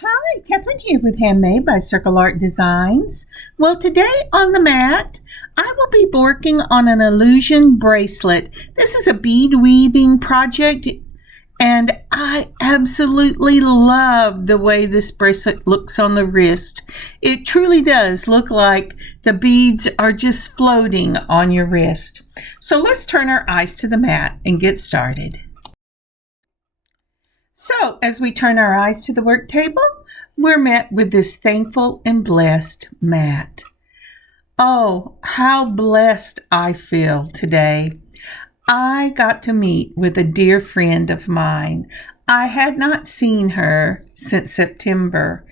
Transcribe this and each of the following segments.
Hi, Kathryn here with Handmade by circleartdesigns. Well, today on the mat, I will be working on an illusion bracelet. This is a bead weaving project, and I absolutely love the way this bracelet looks on the wrist. It truly does look like the beads are just floating on your wrist. So let's turn our eyes to the mat and get started. So, as we turn our eyes to the work table, we're met with this thankful and blessed mat. Oh, how blessed I feel today. I got to meet with a dear friend of mine. I had not seen her since September,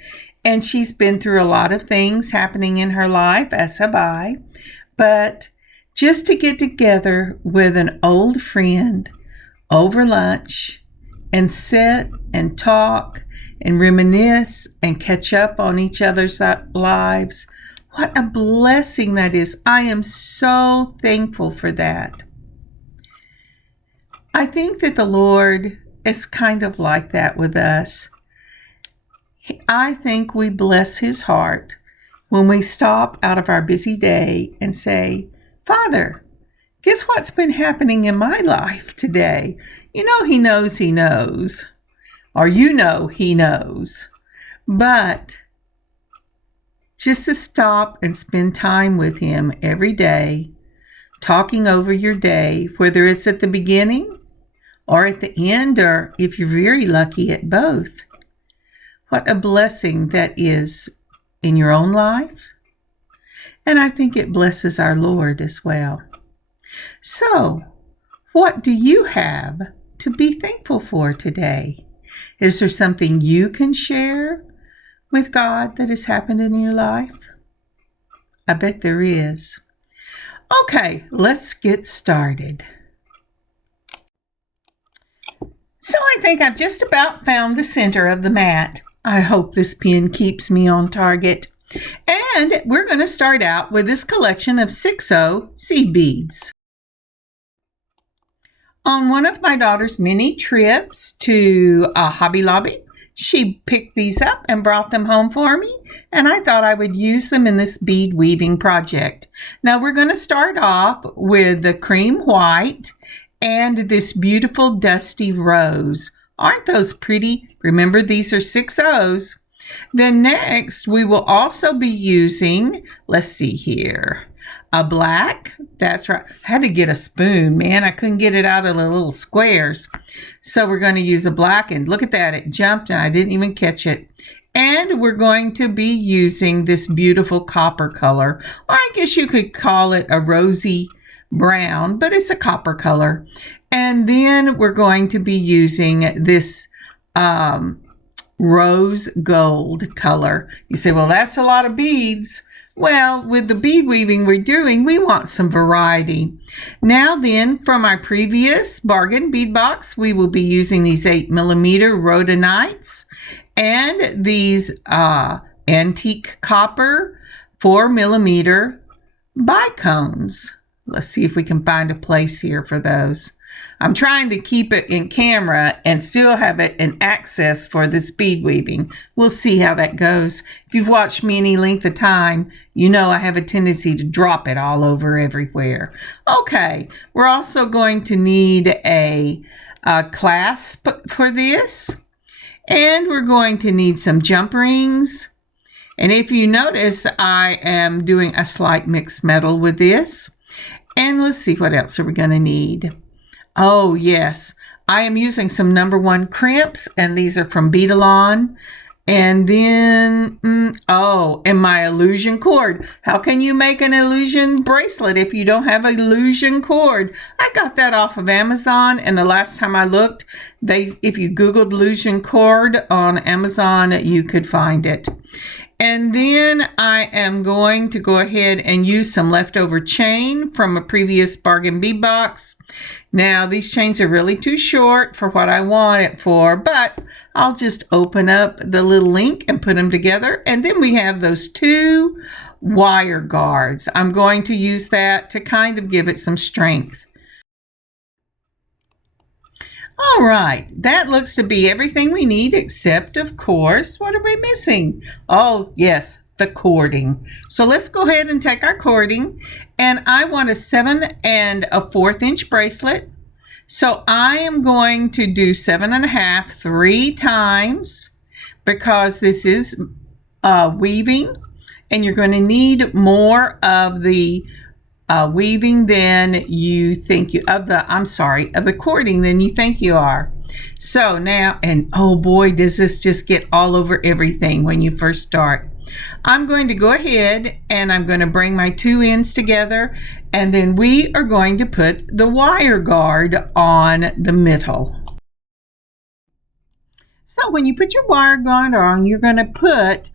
and she's been through a lot of things happening in her life, as have I. But just to get together with an old friend over lunch, and sit and talk and reminisce and catch up on each other's lives. What a blessing that is. I am so thankful for that. I think that the Lord is kind of like that with us. I think we bless His heart when we stop out of our busy day and say, Father, guess what's been happening in my life today? You know He knows. Or you know He knows. But just to stop and spend time with Him every day, talking over your day, whether it's at the beginning or at the end, or if you're very lucky at both. What a blessing that is in your own life. And I think it blesses our Lord as well. So, what do you have to be thankful for today? Is there something you can share with God that has happened in your life? I bet there is. Okay, let's get started. So I think I've just about found the center of the mat. I hope this pen keeps me on target. And we're going to start out with this collection of 6/0 seed beads. On one of my daughter's many trips to Hobby Lobby, she picked these up and brought them home for me, and I thought I would use them in this bead weaving project. Now we're going to start off with the cream white and this beautiful dusty rose. Aren't those pretty? Remember, these are 6/0s. Then next, we will also be using, let's see here, a black. That's right. I had to get a spoon, man. I couldn't get it out of the little squares. So we're going to use a black, and look at that. It jumped and I didn't even catch it. And we're going to be using this beautiful copper color, or I guess you could call it a rosy brown, but it's a copper color. And then we're going to be using this rose gold color. You say, well, that's a lot of beads. Well, with the bead weaving we're doing, we want some variety. Now then, from our previous bargain bead box, we will be using these 8mm Rhodonites and these antique copper 4mm bicones. Let's see if we can find a place here for those. I'm trying to keep it in camera and still have it in access for this bead weaving. We'll see how that goes. If you've watched me any length of time, you know I have a tendency to drop it all over everywhere. Okay, we're also going to need a clasp for this. And we're going to need some jump rings. And if you notice, I am doing a slight mixed metal with this. And let's see, what else are we going to need? Oh, yes. I am using some #1 crimps, and these are from Bead. And then, and my illusion cord. How can you make an illusion bracelet if you don't have an illusion cord? I got that off of Amazon, and the last time I looked, if you Googled illusion cord on Amazon, you could find it. And then I am going to go ahead and use some leftover chain from a previous bargain bead box. Now, these chains are really too short for what I want it for, but I'll just open up the little link and put them together. And then we have those 2 wire guards. I'm going to use that to kind of give it some strength. All right, that looks to be everything we need, except, of course, what are we missing? Oh, yes, the cording. So let's go ahead and take our cording, and I want a 7 1/4 inch bracelet. So I am going to do 7 1/2 3 times, because this is weaving, and you're going to need more of the weaving than you think you of the cording than you think you are. So now, and oh boy, does this just get all over everything when you first start. I'm going to go ahead and I'm going to bring my 2 ends together, and then we are going to put the wire guard on the middle. So when you put your wire guard on, you're going to put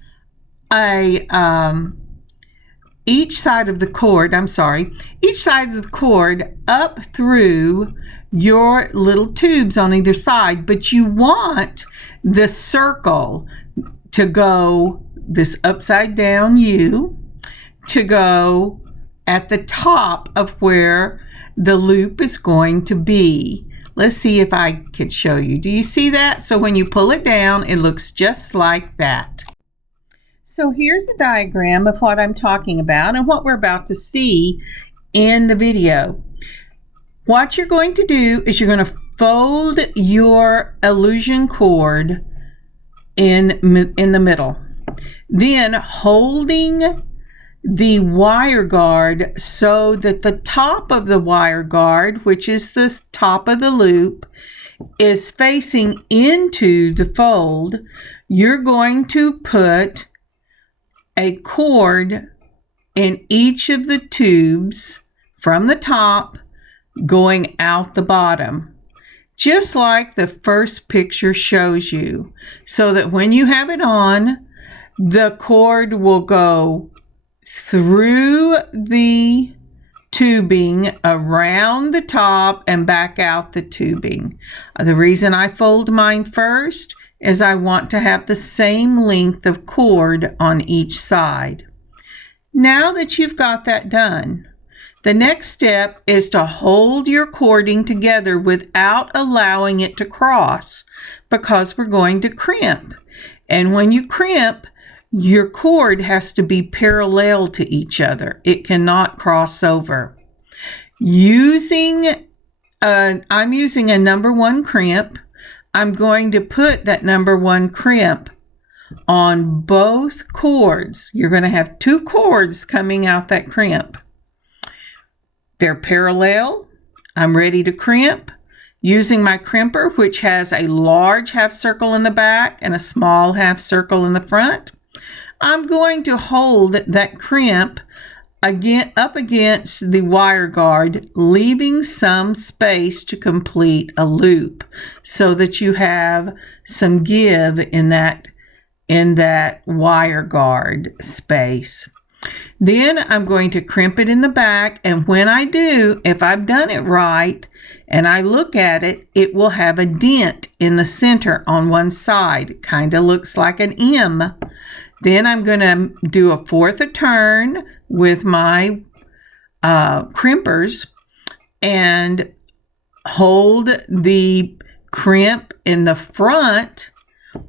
a each side of the cord up through your little tubes on either side, but you want the circle to go, this upside down U, to go at the top of where the loop is going to be. Let's see if I could show you. Do you see that? So when you pull it down, it looks just like that. So here's a diagram of what I'm talking about and what we're about to see in the video. What you're going to do is you're going to fold your illusion cord in the middle. Then holding the wire guard so that the top of the wire guard, which is the top of the loop, is facing into the fold, you're going to put a cord in each of the tubes from the top going out the bottom, just like the first picture shows you, so that when you have it on, the cord will go through the tubing around the top and back out the tubing. The reason I fold mine first is I want to have the same length of cord on each side. Now that you've got that done, the next step is to hold your cording together without allowing it to cross, because we're going to crimp. And when you crimp, your cord has to be parallel to each other. It cannot cross over. I'm using a number 1 crimp. I'm going to put that number 1 crimp on both cords. You're going to have 2 cords coming out that crimp. They're parallel. I'm ready to crimp. Using my crimper, which has a large half circle in the back and a small half circle in the front, I'm going to hold that crimp again up against the wire guard, leaving some space to complete a loop so that you have some give in that wire guard space. Then I'm going to crimp it in the back, and when I do, if I've done it right and I look at it, it will have a dent in the center on one side. It kind of looks like an M. Then I'm going to do a 1/4 turn with my crimpers and hold the crimp in the front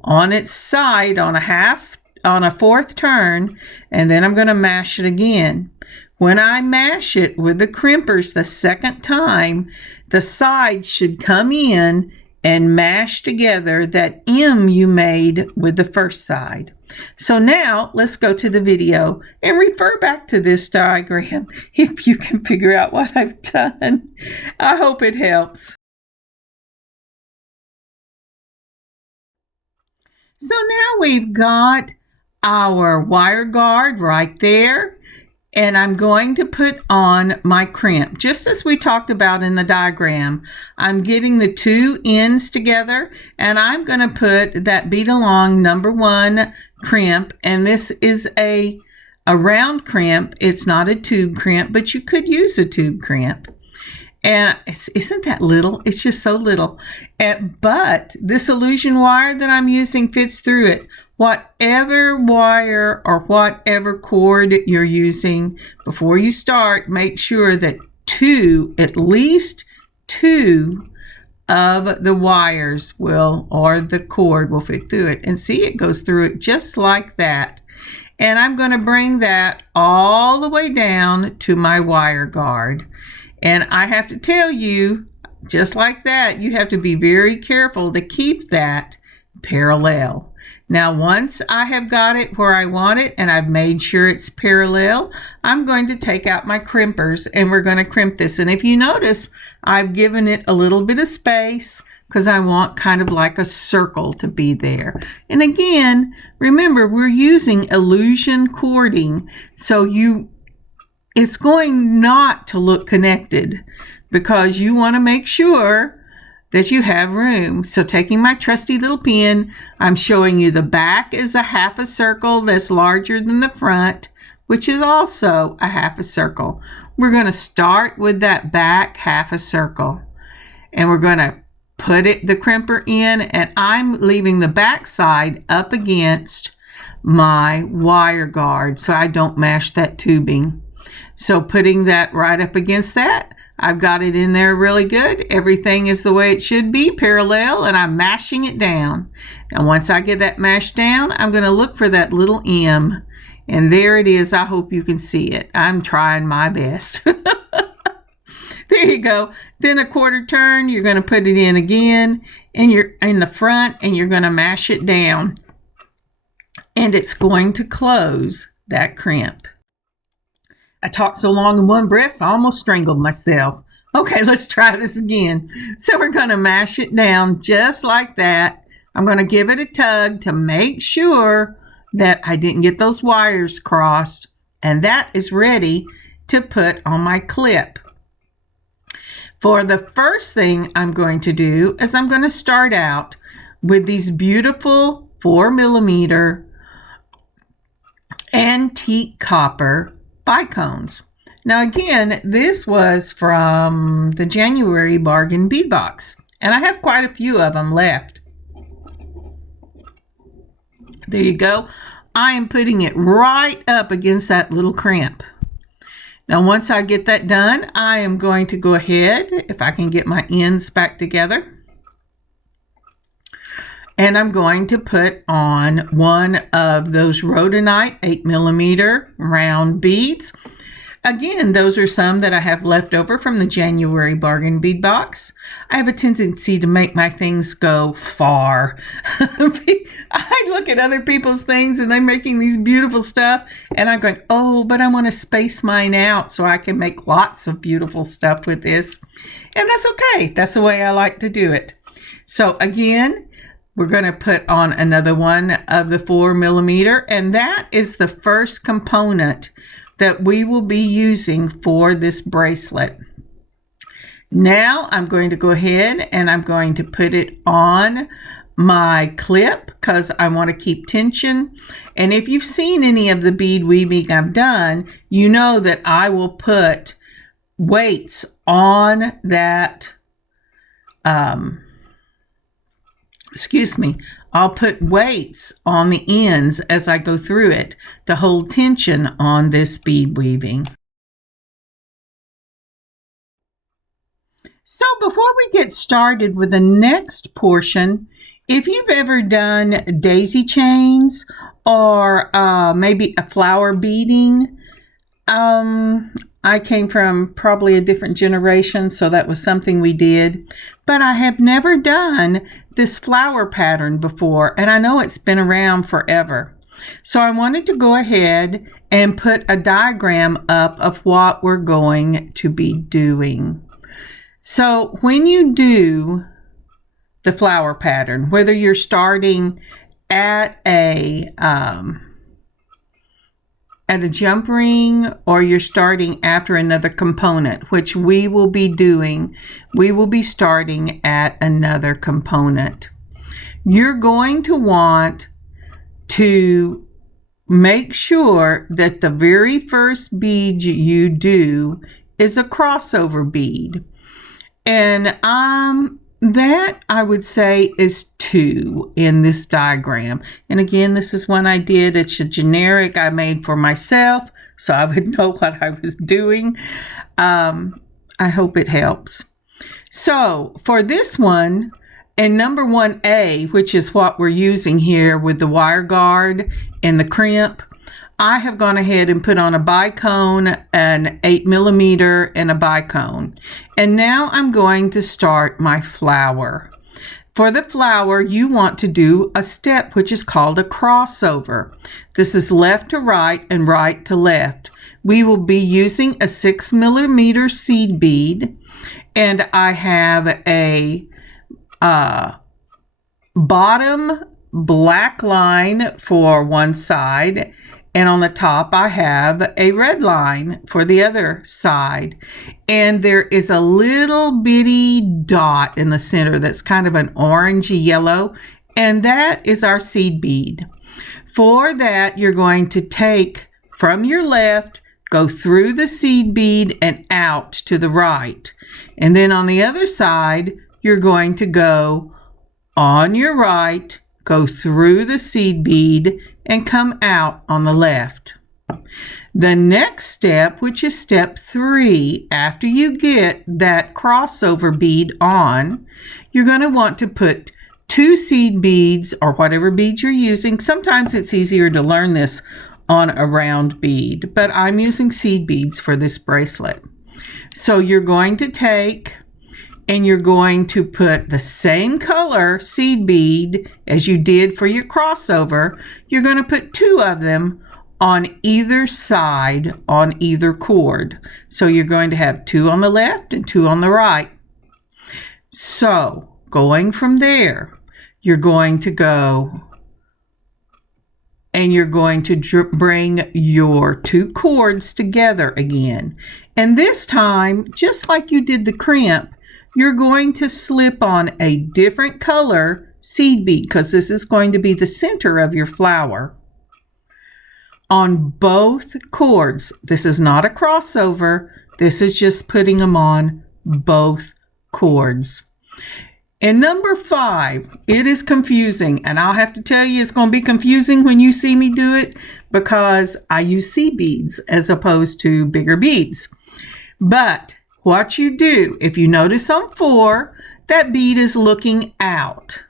on its side on a 1/4 turn, and then I'm going to mash it again. When I mash it with the crimpers the second time, the sides should come in and mash together that M you made with the first side. So now let's go to the video and refer back to this diagram if you can figure out what I've done. I hope it helps. So now we've got our wire guard right there, and I'm going to put on my crimp just as we talked about in the diagram. I'm getting the 2 ends together, and I'm going to put that bead along number 1 crimp, and this is a round crimp. It's not a tube crimp, but you could use a tube crimp. And isn't that little? It's just so little. But this illusion wire that I'm using fits through it. Whatever wire or whatever cord you're using, before you start, make sure that at least two of the wires will, or the cord will fit through it. And see, it goes through it just like that. And I'm going to bring that all the way down to my wire guard. And I have to tell you, just like that, you have to be very careful to keep that parallel. Now, once I have got it where I want it and I've made sure it's parallel, I'm going to take out my crimpers and we're going to crimp this. And if you notice, I've given it a little bit of space because I want kind of like a circle to be there. And again, remember, we're using illusion cording, so it's going not to look connected because you want to make sure that you have room. So taking my trusty little pen, I'm showing you the back is a half a circle that's larger than the front, which is also a half a circle. We're going to start with that back half a circle, and we're going to put the crimper in, and I'm leaving the back side up against my wire guard so I don't mash that tubing. So putting that right up against that, I've got it in there really good. Everything is the way it should be, parallel, and I'm mashing it down. Now once I get that mashed down, I'm going to look for that little M, and there it is. I hope you can see it. I'm trying my best. There you go. Then a quarter turn, you're going to put it in again, and you're in the front, and you're going to mash it down, and it's going to close that crimp. I talked so long in one breath, I almost strangled myself. Okay, let's try this again. So we're going to mash it down just like that. I'm going to give it a tug to make sure that I didn't get those wires crossed, and that is ready to put on my clip. For the first thing I'm going to do is I'm going to start out with these beautiful 4mm antique copper bicones. Now again, this was from the January bargain bead box, and I have quite a few of them left. There you go. I am putting it right up against that little crimp. Now once I get that done, I am going to go ahead, if I can get my ends back together, and I'm going to put on one of those Rhodonite 8mm round beads. Again, those are some that I have left over from the January bargain bead box. I have a tendency to make my things go far. I look at other people's things and they're making these beautiful stuff, and I'm going, oh, but I want to space mine out so I can make lots of beautiful stuff with this. And that's okay. That's the way I like to do it. So again, we're going to put on another one of the 4mm, and that is the first component that we will be using for this bracelet. Now I'm going to go ahead and I'm going to put it on my clip because I want to keep tension. And if you've seen any of the bead weaving I've done, you know that I will put weights on that, I'll put weights on the ends as I go through it to hold tension on this bead weaving. So before we get started with the next portion, if you've ever done daisy chains or maybe a flower beading, I came from probably a different generation, so that was something we did. But I have never done this flower pattern before, and I know it's been around forever. So I wanted to go ahead and put a diagram up of what we're going to be doing. So when you do the flower pattern, whether you're starting at a jump ring or you're starting after another component, which we will be doing, we will be starting at another component. You're going to want to make sure that the very first bead you do is a crossover bead. And that I would say is 2 in this diagram. And again, this is one I did. It's a generic I made for myself, so I would know what I was doing. I hope it helps. So for this one, and number 1A, which is what we're using here with the wire guard and the crimp, I have gone ahead and put on a bicone, an 8mm, and a bicone. And now I'm going to start my flower. For the flower, you want to do a step which is called a crossover. This is left to right and right to left. We will be using a 6mm seed bead, and I have a bottom black line for one side, and on the top I have a red line for the other side. And there is a little bitty dot in the center that's kind of an orangey yellow, and that is our seed bead. For that, you're going to take from your left, go through the seed bead and out to the right. And then on the other side, you're going to go on your right, go through the seed bead, and come out on the left. The next step, which is step 3, after you get that crossover bead on, you're going to want to put 2 seed beads or whatever bead you're using. Sometimes it's easier to learn this on a round bead, but I'm using seed beads for this bracelet. So you're going to take and you're going to put the same color seed bead as you did for your crossover. You're going to put 2 of them on either side on either cord. So you're going to have 2 on the left and 2 on the right. So going from there, you're going to go and you're going to bring your 2 cords together again. And this time, just like you did the crimp, you're going to slip on a different color seed bead, because this is going to be the center of your flower, on both cords. This is not a crossover. This is just putting them on both cords. And number 5, it is confusing, and I'll have to tell you it's going to be confusing when you see me do it, because I use seed beads as opposed to bigger beads. But what you do, if you notice on 4, that bead is looking out.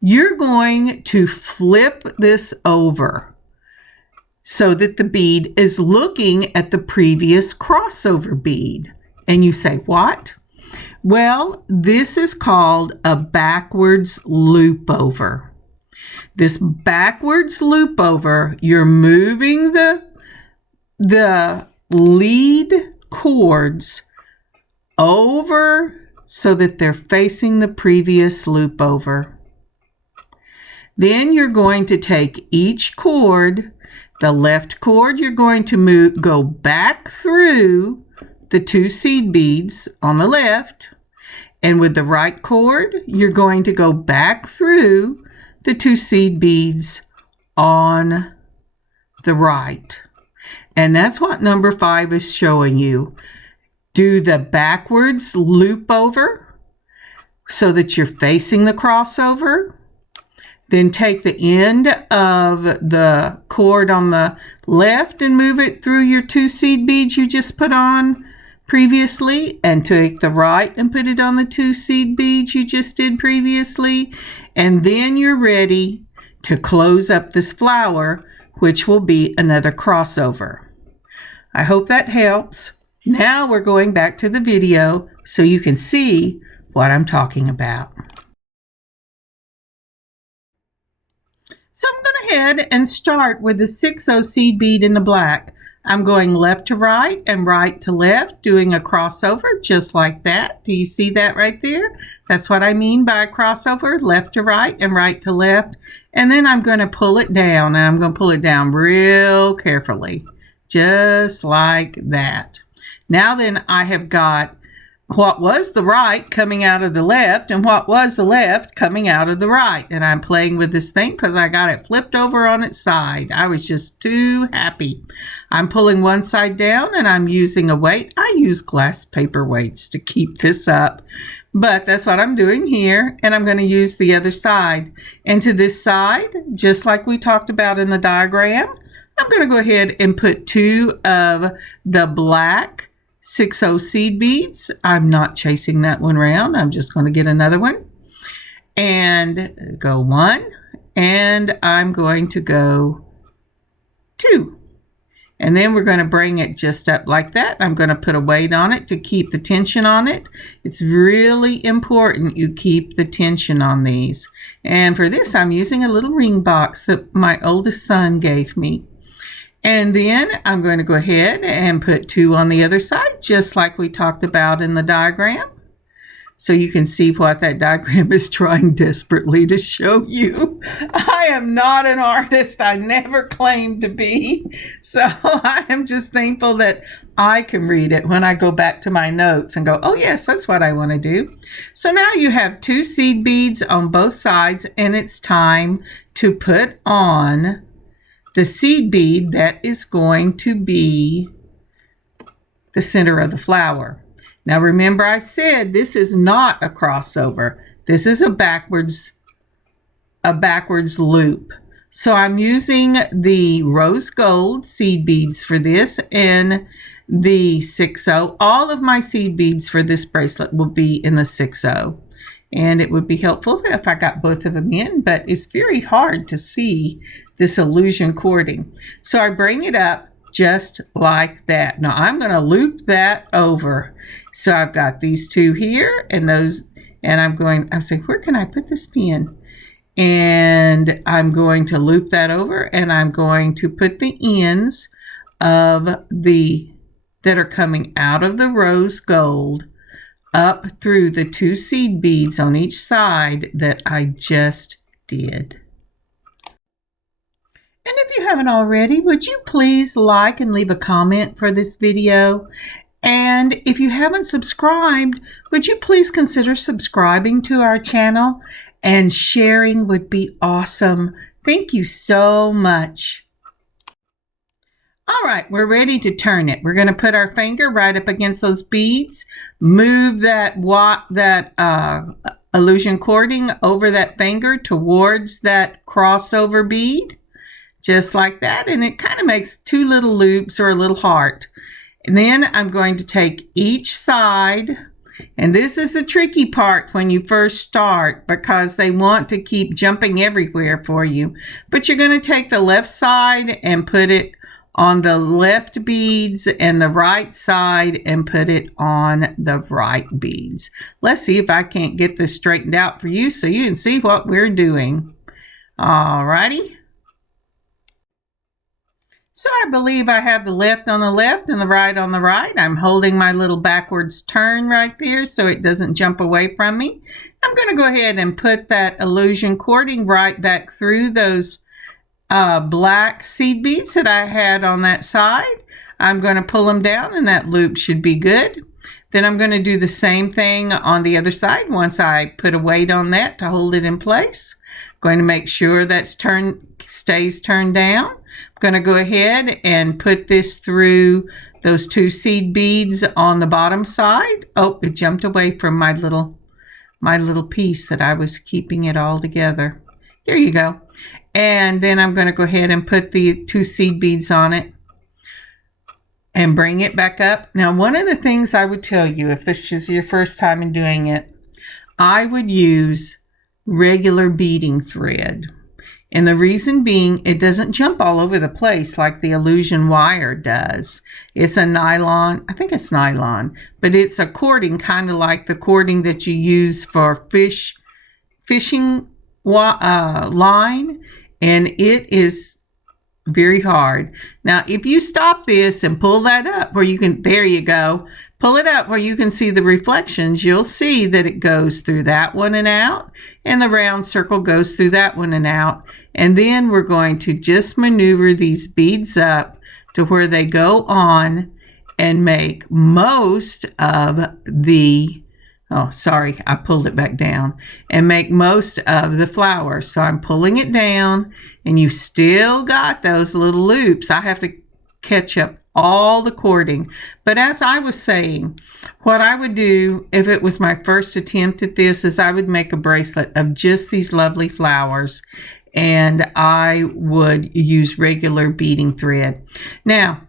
You're going to flip this over so that the bead is looking at the previous crossover bead. And you say, what? Well, this is called a backwards loop over. This backwards loop over, you're moving the lead cords over so that they're facing the previous loop over. Then you're going to take each cord, the left cord, you're going to go back through the 2 seed beads on the left, and with the right cord, you're going to go back through the 2 seed beads on the right. And that's what number 5 is showing you. Do the backwards loop over so that you're facing the crossover. Then take the end of the cord on the left and move it through your 2 seed beads you just put on previously, and take the right and put it on the 2 seed beads you just did previously. And then you're ready to close up this flower, which will be another crossover. I hope that helps. Now we're going back to the video so you can see what I'm talking about. So I'm going to head and start with the 6/0 seed bead in the black. I'm going left to right and right to left, doing a crossover just like that. Do you see that right there? That's what I mean by a crossover, left to right and right to left. And then I'm going to pull it down, and I'm going to pull it down real carefully, just like that. Now then, I have got what was the right coming out of the left and what was the left coming out of the right. And I'm playing with this thing because I got it flipped over on its side. I was just too happy. I'm pulling one side down and I'm using a weight. I use glass paper weights to keep this up. But that's what I'm doing here. And I'm going to use the other side. And to this side, just like we talked about in the diagram, I'm going to go ahead and put 2 of the black 6/0 seed beads. I'm not chasing that one around. I'm just going to get another one and go 1, and I'm going to go 2. And then we're going to bring it just up like that. I'm going to put a weight on it to keep the tension on it. It's really important you keep the tension on these. And for this, I'm using a little ring box that my oldest son gave me. And then I'm going to go ahead and put 2 on the other side, just like we talked about in the diagram. So you can see what that diagram is trying desperately to show you. I am not an artist. I never claimed to be. So I am just thankful that I can read it when I go back to my notes and go, oh yes, that's what I want to do. So now you have 2 seed beads on both sides, and it's time to put on the seed bead that is going to be the center of the flower. Now remember, I said this is not a crossover. This is a backwards loop. So I'm using the rose gold seed beads for this and the 6/0. All of my seed beads for this bracelet will be in the 6/0. And it would be helpful if I got both of them in, but it's very hard to see this illusion cording. So I bring it up just like that. Now I'm going to loop that over. So I've got these 2 here and those, and I'm saying, where can I put this pin? And I'm going to loop that over, and I'm going to put the ends of that are coming out of the rose gold up through the 2 seed beads on each side that I just did. And if you haven't already, would you please like and leave a comment for this video? And if you haven't subscribed, would you please consider subscribing to our channel? And sharing would be awesome. Thank you so much. All right, we're ready to turn it. We're going to put our finger right up against those beads, move that illusion cording over that finger towards that crossover bead, just like that. And it kind of makes 2 little loops or a little heart. And then I'm going to take each side, and this is the tricky part when you first start because they want to keep jumping everywhere for you. But you're going to take the left side and put it on the left beads and the right side and put it on the right beads. Let's see if I can't get this straightened out for you so you can see what we're doing. All righty. So I believe I have the left on the left and the right on the right. I'm holding my little backwards turn right there so it doesn't jump away from me. I'm going to go ahead and put that illusion cording right back through those black seed beads that I had on that side. I'm going to pull them down, and that loop should be good. Then I'm going to do the same thing on the other side once I put a weight on that to hold it in place. I'm going to make sure that's stays turned down. I'm going to go ahead and put this through those 2 seed beads on the bottom side. Oh, it jumped away from my little piece that I was keeping it all together. There you go. And then I'm going to go ahead and put the 2 seed beads on it and bring it back up. Now, one of the things I would tell you, if this is your first time in doing it, I would use regular beading thread. And the reason being, it doesn't jump all over the place like the illusion wire does. It's a nylon, I think it's nylon, but it's a cording kind of like the cording that you use for fishing line, and it is very hard. Now, if you stop this and pull that up where you can, there you go, pull it up where you can see the reflections, you'll see that it goes through that one and out, and the round circle goes through that one and out. And then we're going to just maneuver these beads up to where they go on and make most of the, oh, sorry, I pulled it back down, and make most of the flower. So I'm pulling it down, and you've still got those little loops. I have to catch up all the cording. But as I was saying, what I would do if it was my first attempt at this is I would make a bracelet of just these lovely flowers, and I would use regular beading thread. Now,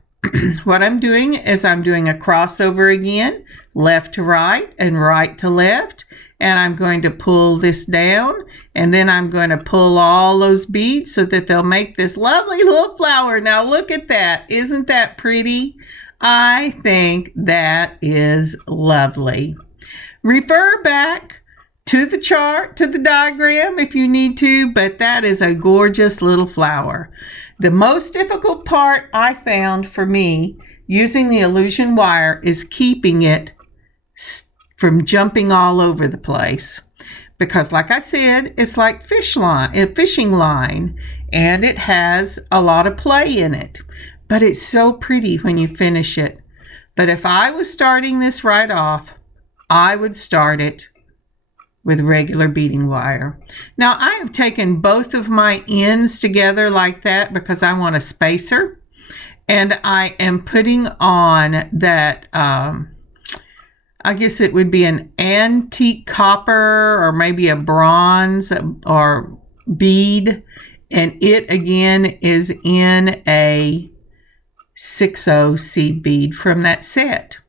what I'm doing is I'm doing a crossover again, left to right and right to left. And I'm going to pull this down, and then I'm going to pull all those beads so that they'll make this lovely little flower. Now look at that. Isn't that pretty? I think that is lovely. Refer back to the chart, to the diagram if you need to, but that is a gorgeous little flower. The most difficult part I found for me using the illusion wire is keeping it from jumping all over the place, because like I said, it's like a fishing line, and it has a lot of play in it, but it's so pretty when you finish it. But if I was starting this right off, I would start it with regular beading wire. Now I have taken both of my ends together like that because I want a spacer, and I am putting on that I guess it would be an antique copper or maybe a bronze or bead, and it again is in a 6/0 seed bead from that set.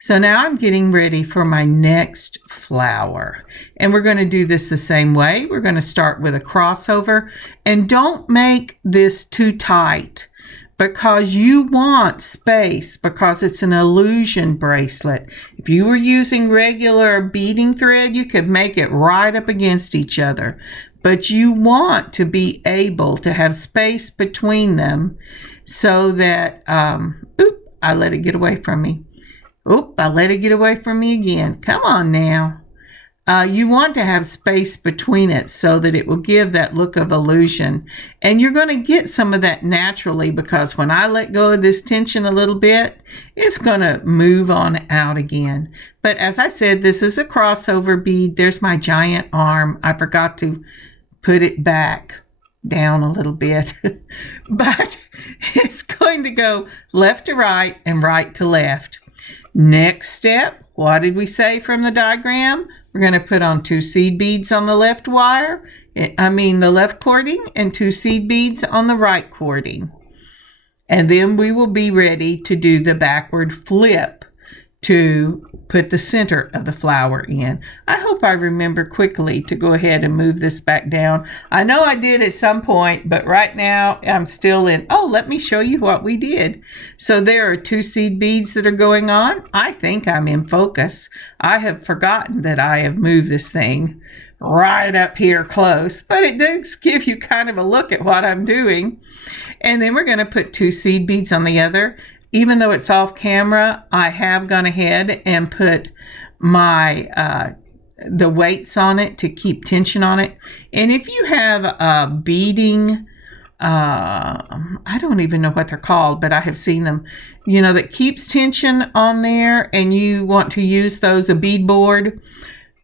So now I'm getting ready for my next flower, and we're going to do this the same way. We're going to start with a crossover, and don't make this too tight, because you want space, because it's an illusion bracelet. If you were using regular beading thread, you could make it right up against each other, but you want to be able to have space between them so that, I let it get away from me. I let it get away from me again. Come on now. You want to have space between it so that it will give that look of illusion. And you're going to get some of that naturally, because when I let go of this tension a little bit, it's going to move on out again. But as I said, this is a crossover bead. There's my giant arm. I forgot to put it back down a little bit. But it's going to go left to right and right to left. Next step, what did we say from the diagram? We're going to put on 2 seed beads on the left wire, the left cording, and 2 seed beads on the right cording. And then we will be ready to do the backward flip to put the center of the flower in. I hope I remember quickly to go ahead and move this back down. I know I did at some point, but right now I'm still in. Oh, let me show you what we did. So there are 2 seed beads that are going on. I think I'm in focus. I have forgotten that I have moved this thing right up here close, but it does give you kind of a look at what I'm doing. And then we're going to put 2 seed beads on the other. Even though it's off camera, I have gone ahead and put my the weights on it to keep tension on it. And if you have a beading, I don't even know what they're called, but I have seen them, that keeps tension on there, and you want to use those, a bead board,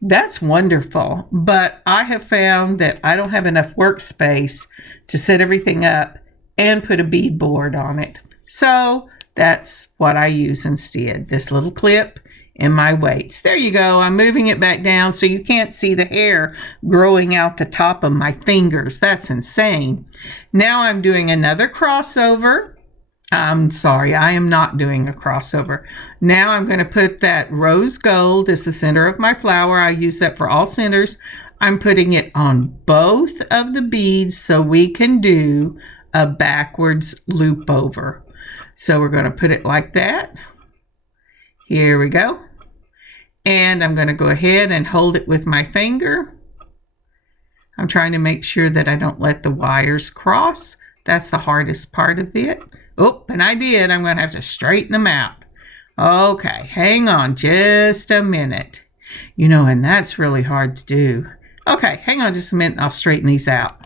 that's wonderful. But I have found that I don't have enough workspace to set everything up and put a bead board on it. So that's what I use instead, this little clip and my weights. There you go. I'm moving it back down so you can't see the hair growing out the top of my fingers. That's insane. Now I'm doing another crossover. I'm sorry, I am not doing a crossover. Now I'm going to put that rose gold as the center of my flower. I use that for all centers. I'm putting it on both of the beads so we can do a backwards loop over. So we're going to put it like that. Here we go. And I'm going to go ahead and hold it with my finger. I'm trying to make sure that I don't let the wires cross. That's the hardest part of it. Oh, and I did. I'm going to have to straighten them out. Okay, hang on just a minute. And that's really hard to do. Okay, hang on just a minute and I'll straighten these out.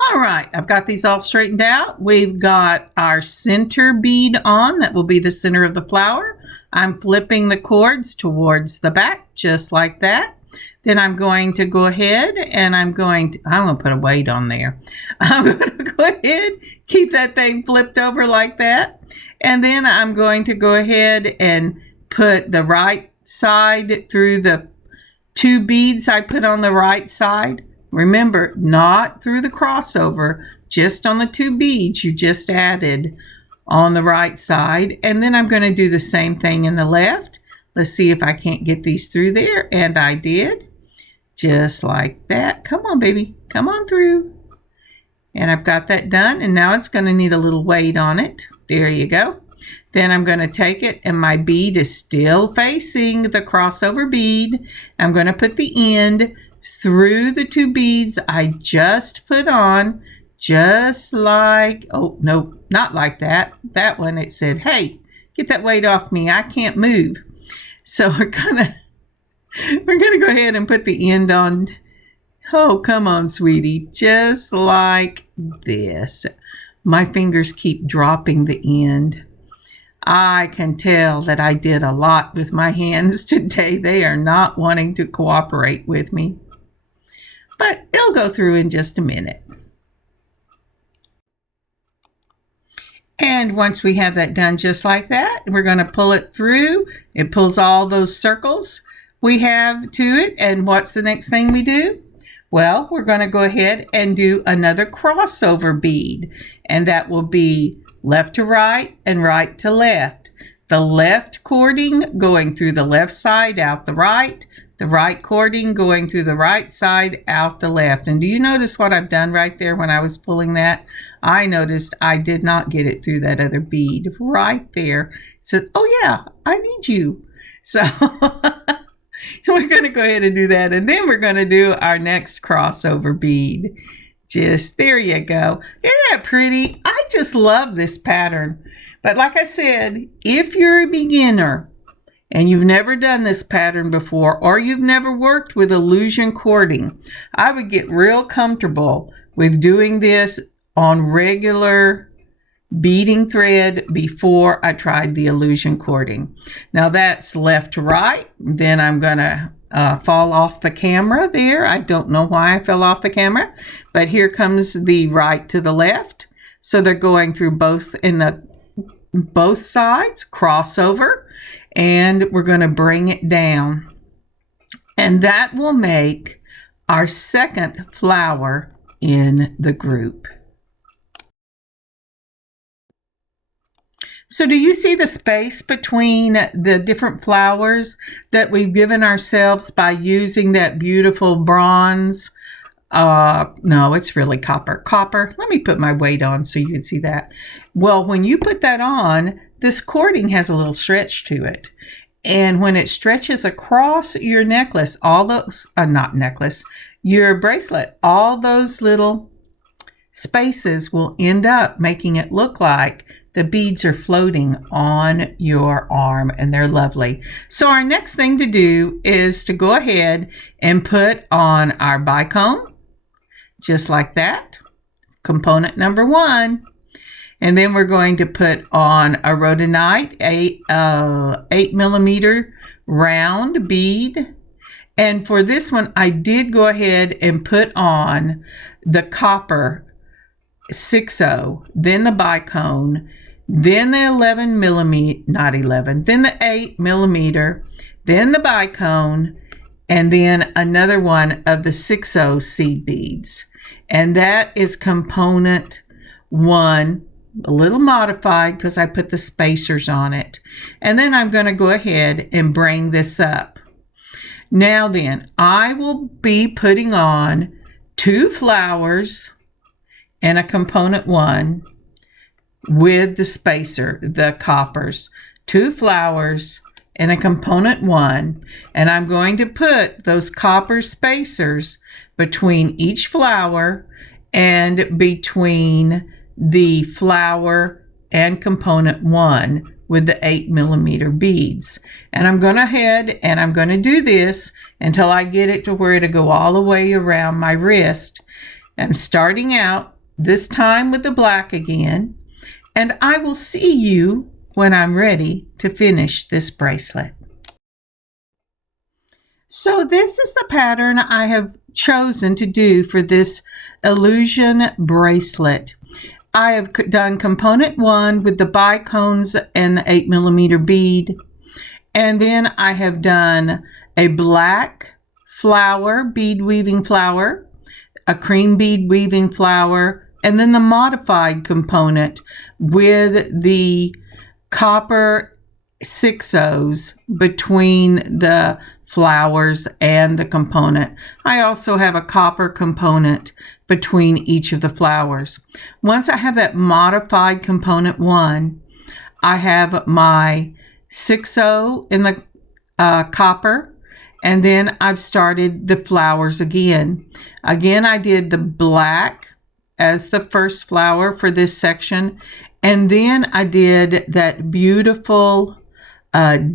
All right, I've got these all straightened out. We've got our center bead on. That will be the center of the flower. I'm flipping the cords towards the back, just like that. Then I'm going to go ahead and I'm going to put a weight on there. I'm going to go ahead, keep that thing flipped over like that. And then I'm going to go ahead and put the right side through the 2 beads I put on the right side. Remember, not through the crossover, just on the 2 beads you just added on the right side. And then I'm going to do the same thing in the left. Let's see if I can't get these through there. And I did. Just like that. Come on, baby. Come on through. And I've got that done. And now it's going to need a little weight on it. There you go. Then I'm going to take it, and my bead is still facing the crossover bead. I'm going to put the end through the 2 beads I just put on, just like, oh, no, not like that. That one, it said, hey, get that weight off me. I can't move. So we're gonna go ahead and put the end on. Oh, come on, sweetie. Just like this. My fingers keep dropping the end. I can tell that I did a lot with my hands today. They are not wanting to cooperate with me. But it'll go through in just a minute. And once we have that done just like that, we're going to pull it through. It pulls all those circles we have to it. And what's the next thing we do? Well, we're going to go ahead and do another crossover bead. And that will be left to right and right to left. The left cording going through the left side out the right cording going through the right side out the left. And do you notice what I've done right there when I was pulling that? I noticed I did not get it through that other bead right there. So, oh yeah, I need you. So we're going to go ahead and do that. And then we're going to do our next crossover bead. Just there you go. Isn't that pretty? I just love this pattern. But like I said, if you're a beginner and you've never done this pattern before, or you've never worked with illusion cording, I would get real comfortable with doing this on regular beading thread before I tried the illusion cording. Now that's left to right. Then I'm going to fall off the camera there. I don't know why I fell off the camera, but here comes the right to the left. So they're going through both sides, crossover, and we're going to bring it down. And that will make our second flower in the group. So do you see the space between the different flowers that we've given ourselves by using that beautiful bronze? No, it's really copper. Copper. Let me put my weight on so you can see that. Well, when you put that on, this cording has a little stretch to it. And when it stretches across your necklace, all those, not necklace, your bracelet, all those little spaces will end up making it look like the beads are floating on your arm, and they're lovely. So our next thing to do is to go ahead and put on our bicone, just like that, component number 1. And then we're going to put on a Rhodonite 8mm round bead. And for this one, I did go ahead and put on the copper 6/0, then the bicone, then the 11mm, not 11, then the 8mm, then the bicone, and then another one of the 6/0 seed beads. And that is component 1, a little modified because I put the spacers on it. And then I'm going to go ahead and bring this up. Now then, I will be putting on 2 flowers and a component 1 with the spacer, the coppers, 2 flowers and a component 1, and I'm going to put those copper spacers between each flower and between the flower and component 1 with the 8mm beads. And I'm going ahead and I'm going to do this until I get it to where it'll go all the way around my wrist. I'm starting out this time with the black again, and I will see you when I'm ready to finish this bracelet. So this is the pattern I have chosen to do for this illusion bracelet. I have done component 1 with the bicones and the 8mm bead, and then I have done a black flower, bead weaving flower, a cream bead weaving flower, and then the modified component with the copper 6/0s between the flowers and the component. I also have a copper component between each of the flowers. Once I have that modified component 1, I have my 6/0 in the copper, and then I've started the flowers again. Again, I did the black as the first flower for this section, and then I did that beautiful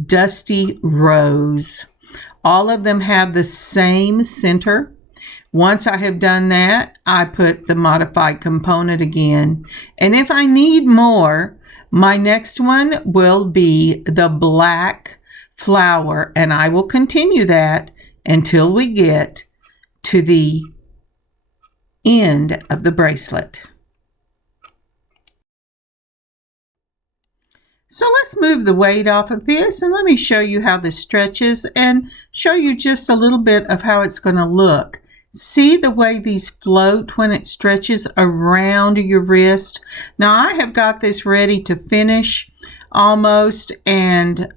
dusty rose. All of them have the same center. Once I have done that, I put the modified component again. And if I need more, my next one will be the black flower, and I will continue that until we get to the end of the bracelet. So let's move the weight off of this, and let me show you how this stretches and show you just a little bit of how it's going to look. See the way these float when it stretches around your wrist? Now I have got this ready to finish almost, and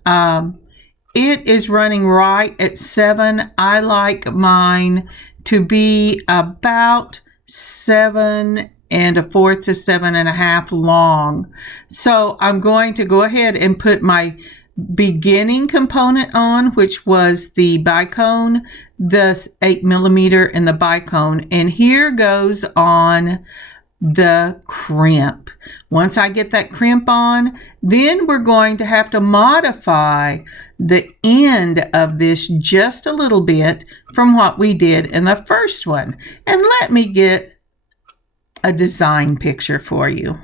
it is running right at 7. I like mine to be about 7 1/4 to 7.5 long. So I'm going to go ahead and put my beginning component on, which was the bicone, the 8mm and the bicone. And here goes on the crimp. Once I get that crimp on, then we're going to have to modify the end of this just a little bit from what we did in the first one. And let me get a design picture for you.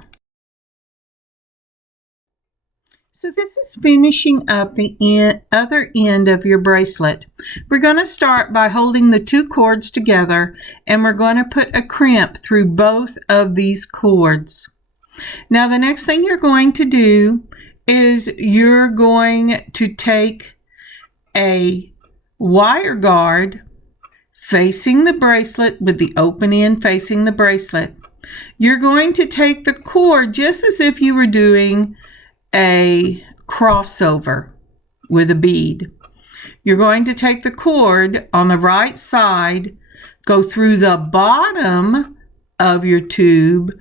So this is finishing up the other end of your bracelet. We're going to start by holding the 2 cords together, and we're going to put a crimp through both of these cords. Now the next thing you're going to do is you're going to take a wire guard facing the bracelet with the open end facing the bracelet. You're going to take the cord just as if you were doing a crossover with a bead. You're going to take the cord on the right side, go through the bottom of your tube,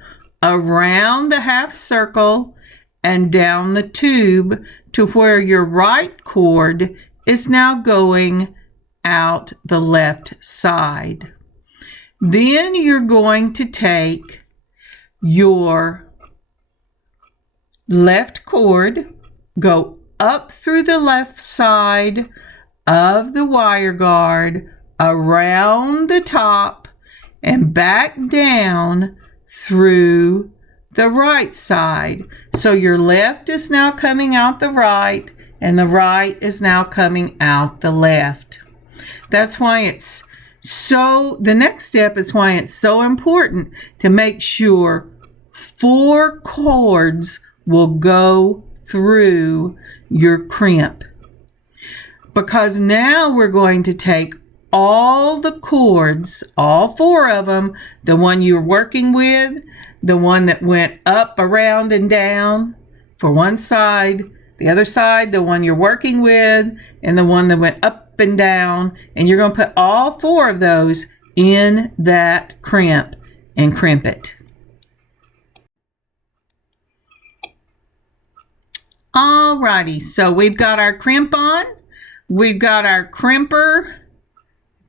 around the half circle, and down the tube to where your right cord is now going out the left side. Then you're going to take your left cord, go up through the left side of the wire guard, around the top, and back down through the right side. So your left is now coming out the right, and the right is now coming out the left. That's why it's the next step is why it's so important to make sure 4 cords will go through your crimp. Because now we're going to take all the cords, all 4 of them, the one you're working with, the one that went up, around, and down for one side, the other side, the one you're working with, and the one that went up and down, and you're going to put all 4 of those in that crimp and crimp it. Alrighty, so we've got our crimp on, we've got our crimper.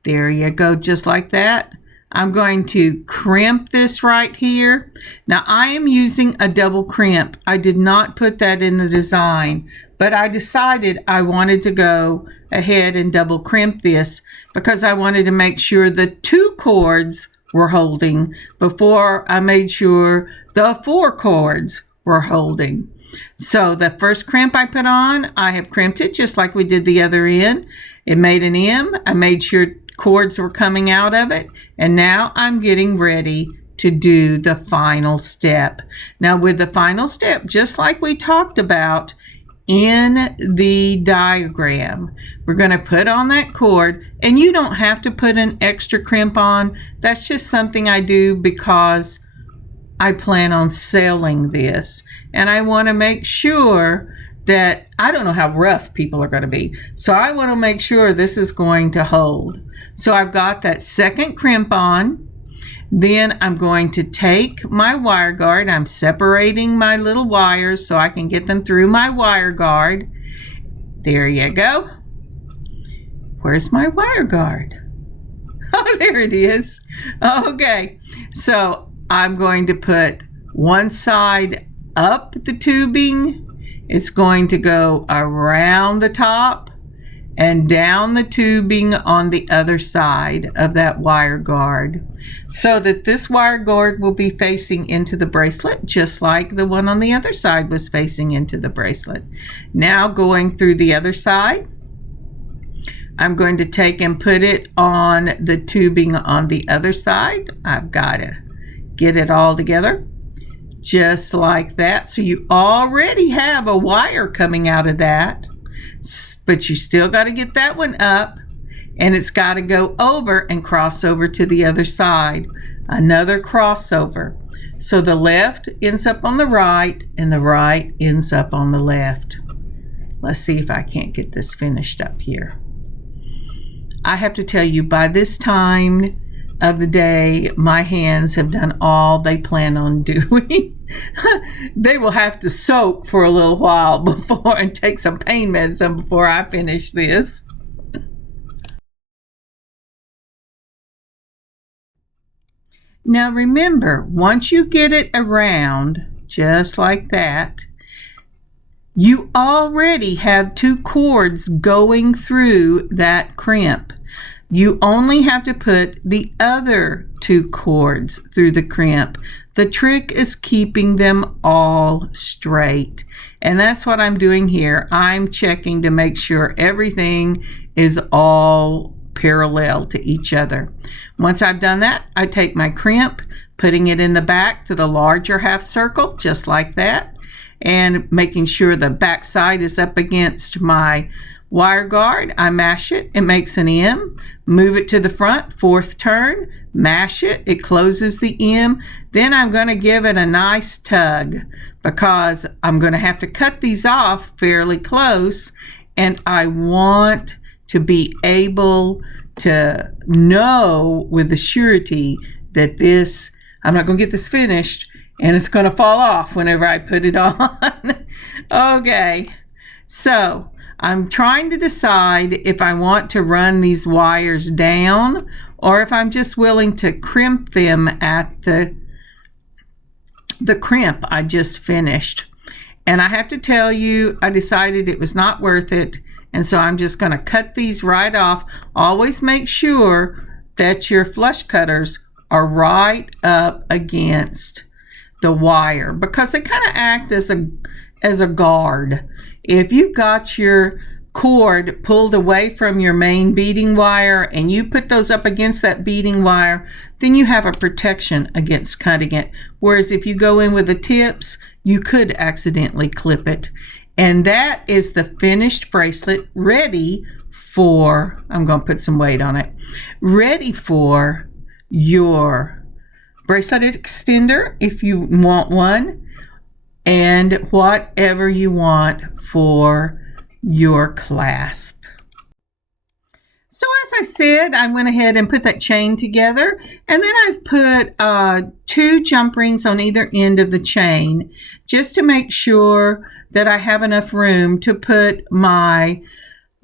There you go, just like that. I'm going to crimp this right here. Now I am using a double crimp. I did not put that in the design, but I decided I wanted to go ahead and double crimp this because I wanted to make sure the 2 cords were holding before I made sure the 4 cords were holding. So the first crimp I put on, I have crimped it just like we did the other end. It made an M. I made sure cords were coming out of it, and now I'm getting ready to do the final step. Now with the final step, just like we talked about in the diagram. We're going to put on that cord, and you don't have to put an extra crimp on. That's just something I do because I plan on selling this, and I want to make sure that I don't know how rough people are going to be. So I want to make sure this is going to hold. So I've got that second crimp on. Then I'm going to take my wire guard. I'm separating my little wires so I can get them through my wire guard. There you go. Where's my wire guard? Oh, there it is. Okay, so I'm going to put one side up the tubing. It's going to go around the top and down the tubing on the other side of that wire guard, so that this wire guard will be facing into the bracelet just like the one on the other side was facing into the bracelet. Now going through the other side, I'm going to take and put it on the tubing on the other side. I've got to get it all together just like that. So you already have a wire coming out of that, but you still got to get that one up, and it's got to go over and cross over to the other side. Another crossover. So the left ends up on the right and the right ends up on the left. Let's see if I can't get this finished up here. I have to tell you, by this time of the day, my hands have done all they plan on doing. They will have to soak for a little while before and take some pain medicine before I finish this. Now remember, once you get it around just like that, you already have two cords going through that crimp. You only have to put the other two cords through the crimp. The trick is keeping them all straight. And that's what I'm doing here. I'm checking to make sure everything is all parallel to each other. Once I've done that, I take my crimp, putting it in the back to the larger half circle, just like that, and making sure the back side is up against my wire guard. I mash it, it makes an M, move it to the front, fourth turn, mash it, it closes the M. Then I'm going to give it a nice tug because I'm going to have to cut these off fairly close, and I want to be able to know with the surety that this, I'm not going to get this finished and it's going to fall off whenever I put it on. Okay, so I'm trying to decide if I want to run these wires down or if I'm just willing to crimp them at the crimp I just finished. And I have to tell you, I decided it was not worth it. And so I'm just going to cut these right off. Always make sure that your flush cutters are right up against the wire because they kind of act as a guard. If you've got your cord pulled away from your main beading wire and you put those up against that beading wire, then you have a protection against cutting it. Whereas if you go in with the tips, you could accidentally clip it. And that is the finished bracelet, ready for, I'm going to put some weight on it, ready for your bracelet extender if you want one, and whatever you want for your clasp. So as I said, I went ahead and put that chain together, and then I've put 2 jump rings on either end of the chain just to make sure that I have enough room to put my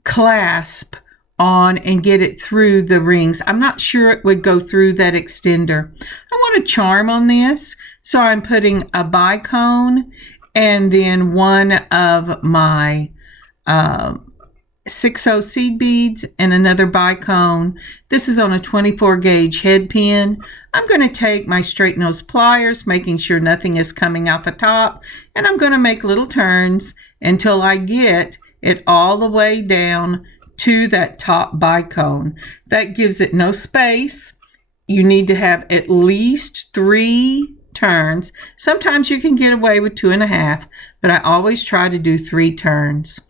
clasp on and get it through the rings. I'm not sure it would go through that extender. I want a charm on this, so I'm putting a bicone and then one of my 6/0 seed beads and another bicone. This is on a 24 gauge head pin. I'm going to take my straight nose pliers, making sure nothing is coming out the top, and I'm going to make little turns until I get it all the way down to that top bicone. That gives it no space. You need to have at least 3 turns. Sometimes you can get away with 2.5, but I always try to do 3 turns.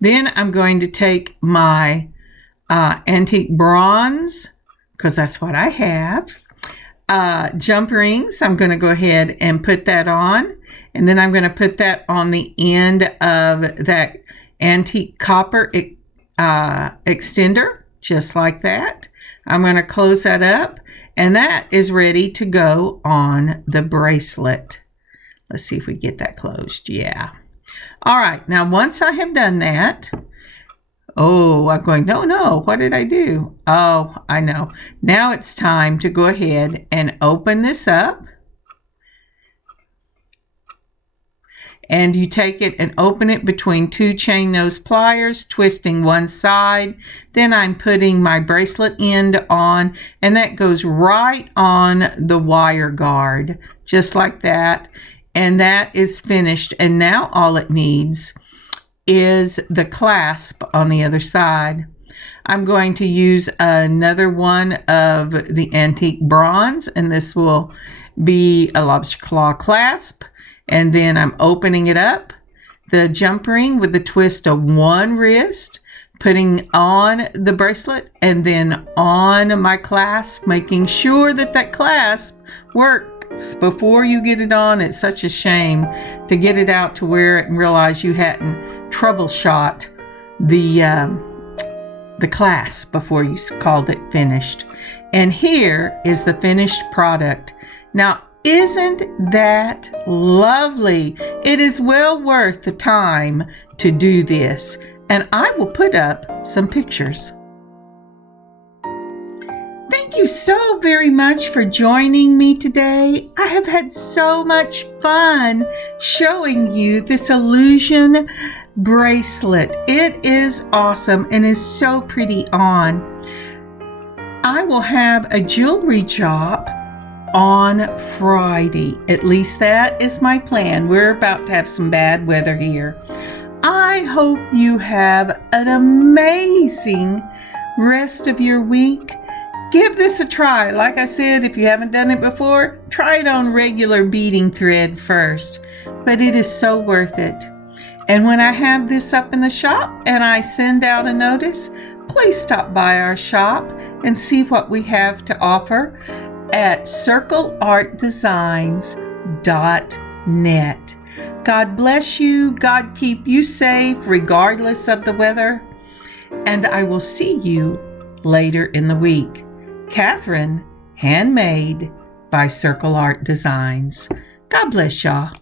Then I'm going to take my antique bronze, because that's what I have. Jump rings, I'm going to go ahead and put that on, and then I'm going to put that on the end of that antique copper extender, just like that. I'm going to close that up, and that is ready to go on the bracelet. Let's see if we get that closed. Yeah. All right, now once I have done that, oh, I'm going, no, what did I do? Oh, I know. Now it's time to go ahead and open this up. And you take it and open it between 2 chain nose pliers, twisting one side. Then I'm putting my bracelet end on, and that goes right on the wire guard, just like that. And that is finished. And now all it needs is the clasp on the other side. I'm going to use another one of the antique bronze, and this will be a lobster claw clasp. And then I'm opening it up, the jump ring with the twist of one wrist, putting on the bracelet, and then on my clasp, making sure that that clasp works before you get it on. It's such a shame to get it out to wear it and realize you hadn't troubleshot the clasp before you called it finished. And here is the finished product. Now, isn't that lovely? It is well worth the time to do this, and I will put up some pictures. Thank you so very much for joining me today. I have had so much fun showing you this Illusion bracelet. It is awesome and is so pretty on. I will have a jewelry drop on Friday. At least that is my plan. We're about to have some bad weather here. I hope you have an amazing rest of your week. Give this a try. Like I said, if you haven't done it before, try it on regular beading thread first. But it is so worth it. And when I have this up in the shop and I send out a notice, please stop by our shop and see what we have to offer at circleartdesigns.net. God bless you. God keep you safe regardless of the weather. And I will see you later in the week. Kathryn, Handmade by Circle Art Designs. God bless y'all.